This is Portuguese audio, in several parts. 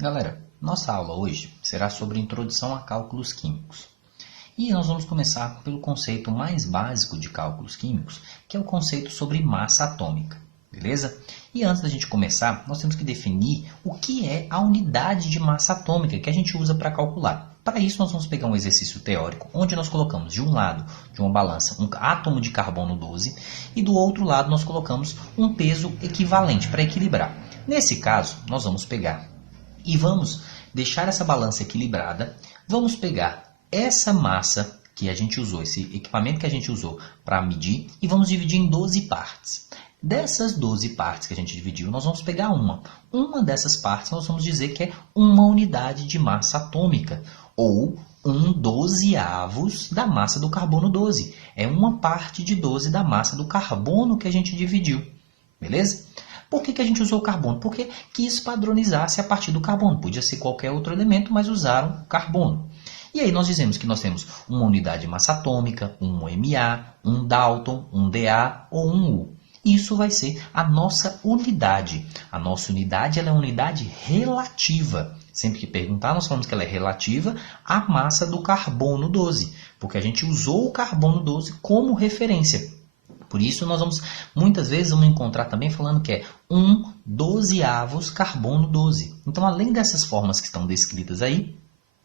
Galera, nossa aula hoje será sobre introdução a cálculos químicos. E nós vamos começar pelo conceito mais básico de cálculos químicos, que é o conceito sobre massa atômica, beleza? E antes da gente começar, nós temos que definir o que é a unidade de massa atômica que a gente usa para calcular. Para isso, nós vamos pegar um exercício teórico, onde nós colocamos de um lado de uma balança um átomo de carbono 12 e do outro lado nós colocamos um peso equivalente para equilibrar. Nesse caso, nós vamos pegar e vamos deixar essa balança equilibrada. Vamos pegar essa massa que a gente usou, esse equipamento que a gente usou para medir, e vamos dividir em 12 partes. Dessas 12 partes que a gente dividiu, nós vamos pegar uma. Uma dessas partes nós vamos dizer que é uma unidade de massa atômica, ou 1/12 da massa do carbono 12. É uma parte de 12 da massa do carbono que a gente dividiu. Beleza? Por que a gente usou o carbono? Porque quis padronizar-se a partir do carbono. Podia ser qualquer outro elemento, mas usaram o carbono. E aí nós dizemos que nós temos uma unidade de massa atômica, um Ma, um Dalton, um Da ou um U. Isso vai ser a nossa unidade. A nossa unidade ela é uma unidade relativa. Sempre que perguntar, nós falamos que ela é relativa à massa do carbono 12, porque a gente usou o carbono 12 como referência. Por isso, nós vamos, muitas vezes, vamos encontrar também falando que é 1/12 carbono 12. Então, além dessas formas que estão descritas aí,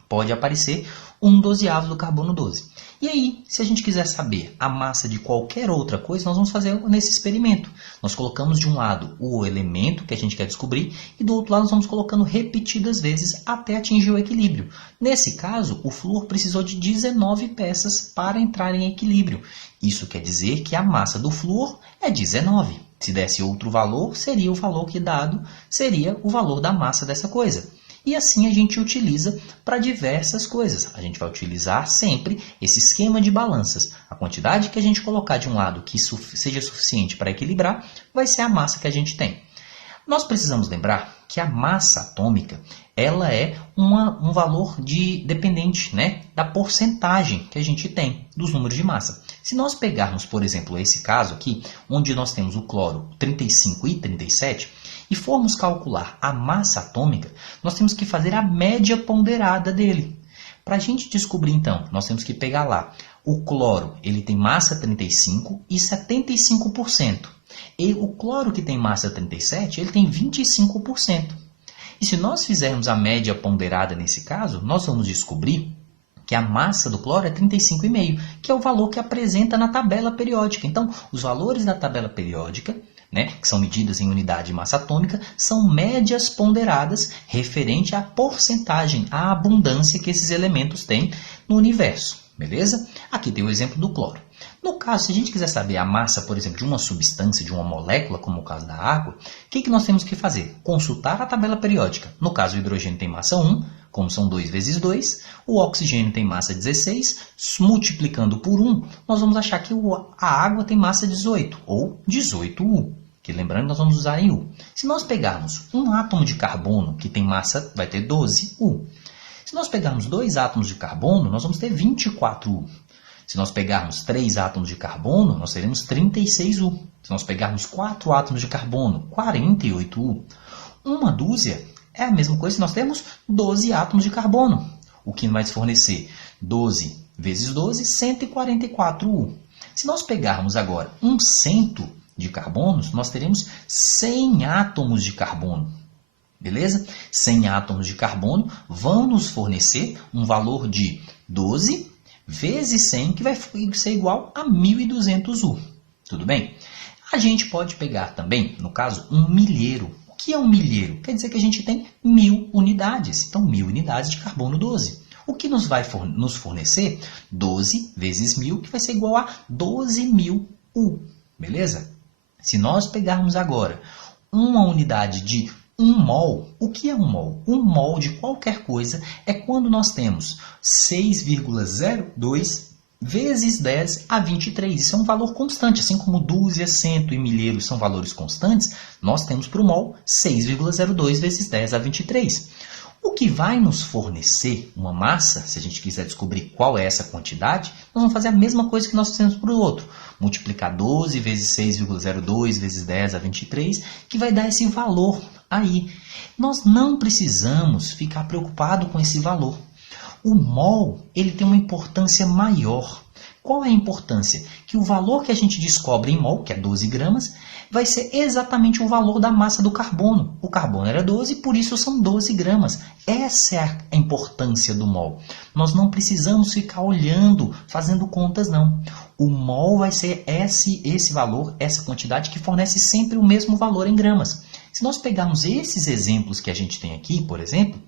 pode aparecer 1/12 do carbono 12. E aí, se a gente quiser saber a massa de qualquer outra coisa, nós vamos fazer nesse experimento. Nós colocamos de um lado o elemento que a gente quer descobrir e do outro lado nós vamos colocando repetidas vezes até atingir o equilíbrio. Nesse caso, o flúor precisou de 19 peças para entrar em equilíbrio. Isso quer dizer que a massa do flúor é 19. Se desse outro valor, seria o valor que dado seria o valor da massa dessa coisa. E assim a gente utiliza para diversas coisas. A gente vai utilizar sempre esse esquema de balanças. A quantidade que a gente colocar de um lado que seja suficiente para equilibrar, vai ser a massa que a gente tem. Nós precisamos lembrar que a massa atômica ela é um valor dependente, né, da porcentagem que a gente tem dos números de massa. Se nós pegarmos, por exemplo, esse caso aqui, onde nós temos o cloro 35 e 37, e formos calcular a massa atômica, nós temos que fazer a média ponderada dele. Para a gente descobrir, então, nós temos que pegar lá. O cloro ele tem massa 35 e 75%. E o cloro que tem massa 37, ele tem 25%. E se nós fizermos a média ponderada nesse caso, nós vamos descobrir que a massa do cloro é 35,5, que é o valor que apresenta na tabela periódica. Então, os valores da tabela periódica, né, que são medidas em unidade de massa atômica, são médias ponderadas referente à porcentagem, à abundância que esses elementos têm no universo. Beleza? Aqui tem o exemplo do cloro. No caso, se a gente quiser saber a massa, por exemplo, de uma substância, de uma molécula, como o caso da água, o que nós temos que fazer? Consultar a tabela periódica. No caso, o hidrogênio tem massa 1, como são 2 vezes 2, o oxigênio tem massa 16, multiplicando por 1, nós vamos achar que a água tem massa 18, ou 18U. Que lembrando, nós vamos usar em U. Se nós pegarmos um átomo de carbono que tem massa, vai ter 12U. Se nós pegarmos 2 átomos de carbono, nós vamos ter 24U. Se nós pegarmos 3 átomos de carbono, nós teremos 36U. Se nós pegarmos 4 átomos de carbono, 48U. Uma dúzia é a mesma coisa se nós temos 12 átomos de carbono. O que vai fornecer 12 vezes 12, 144U. Se nós pegarmos agora 100 de carbonos, nós teremos 100 átomos de carbono. Beleza? 100 átomos de carbono vão nos fornecer um valor de 12 vezes 100, que vai ser igual a 1.200U. Tudo bem? A gente pode pegar também, no caso, um milheiro. O que é um milheiro? Quer dizer que a gente tem 1.000 unidades. Então, 1.000 unidades de carbono 12. O que nos vai nos fornecer? 12 vezes 1.000, que vai ser igual a 12.000U. Beleza? Se nós pegarmos agora uma unidade de 1 mol, o que é 1 mol? 1 mol de qualquer coisa é quando nós temos 6,02 vezes 10 a 23. Isso é um valor constante, assim como dúzia, cento e milheiro são valores constantes, nós temos para o mol 6,02 vezes 10 a 23. O que vai nos fornecer uma massa, se a gente quiser descobrir qual é essa quantidade, nós vamos fazer a mesma coisa que nós fizemos para o outro. Multiplicar 12 vezes 6,02 vezes 10 a 23, que vai dar esse valor Aí, nós não precisamos ficar preocupado com esse valor. O mol, ele tem uma importância maior. Qual é a importância? Que o valor que a gente descobre em mol, que é 12 gramas, vai ser exatamente o valor da massa do carbono. O carbono era 12, por isso são 12 gramas. Essa é a importância do mol. Nós não precisamos ficar olhando, fazendo contas, não. O mol vai ser esse valor, essa quantidade que fornece sempre o mesmo valor em gramas. Se nós pegarmos esses exemplos que a gente tem aqui, por exemplo,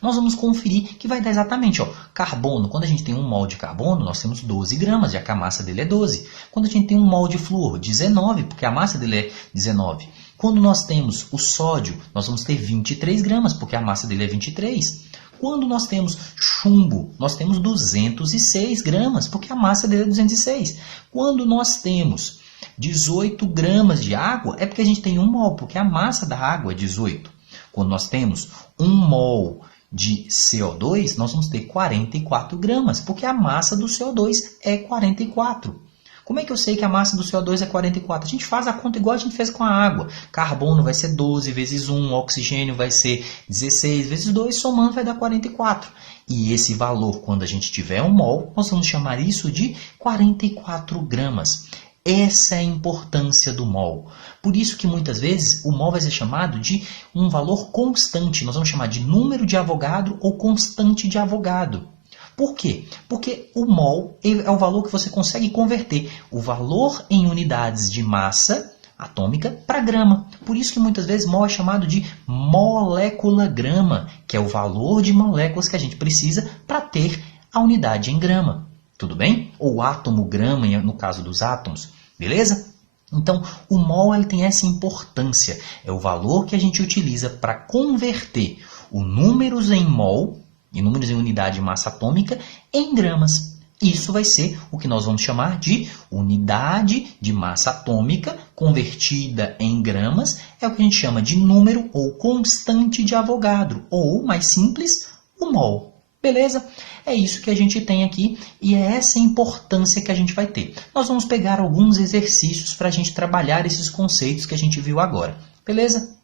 nós vamos conferir que vai dar exatamente, carbono. Quando a gente tem 1 mol de carbono, nós temos 12 gramas, já que a massa dele é 12. Quando a gente tem 1 mol de flúor, 19, porque a massa dele é 19. Quando nós temos o sódio, nós vamos ter 23 gramas, porque a massa dele é 23. Quando nós temos chumbo, nós temos 206 gramas, porque a massa dele é 206. Quando nós temos 18 gramas de água, é porque a gente tem 1 mol, porque a massa da água é 18. Quando nós temos 1 mol de CO2, nós vamos ter 44 gramas, porque a massa do CO2 é 44. Como é que eu sei que a massa do CO2 é 44? A gente faz a conta igual a gente fez com a água. Carbono vai ser 12 vezes 1, oxigênio vai ser 16 vezes 2, somando vai dar 44. E esse valor, quando a gente tiver 1 mol, nós vamos chamar isso de 44 gramas. Essa é a importância do mol. Por isso que muitas vezes o mol vai ser chamado de um valor constante. Nós vamos chamar de número de Avogadro ou constante de Avogadro. Por quê? Porque o mol é o valor que você consegue converter o valor em unidades de massa atômica para grama. Por isso que muitas vezes mol é chamado de molécula-grama, que é o valor de moléculas que a gente precisa para ter a unidade em grama. Tudo bem? Ou átomo-grama, no caso dos átomos. Beleza? Então, o mol ele tem essa importância. É o valor que a gente utiliza para converter os números em mol, e números em unidade de massa atômica, em gramas. Isso vai ser o que nós vamos chamar de unidade de massa atômica convertida em gramas. É o que a gente chama de número ou constante de Avogadro. Ou, mais simples, o mol. Beleza? É isso que a gente tem aqui e é essa a importância que a gente vai ter. Nós vamos pegar alguns exercícios para a gente trabalhar esses conceitos que a gente viu agora. Beleza?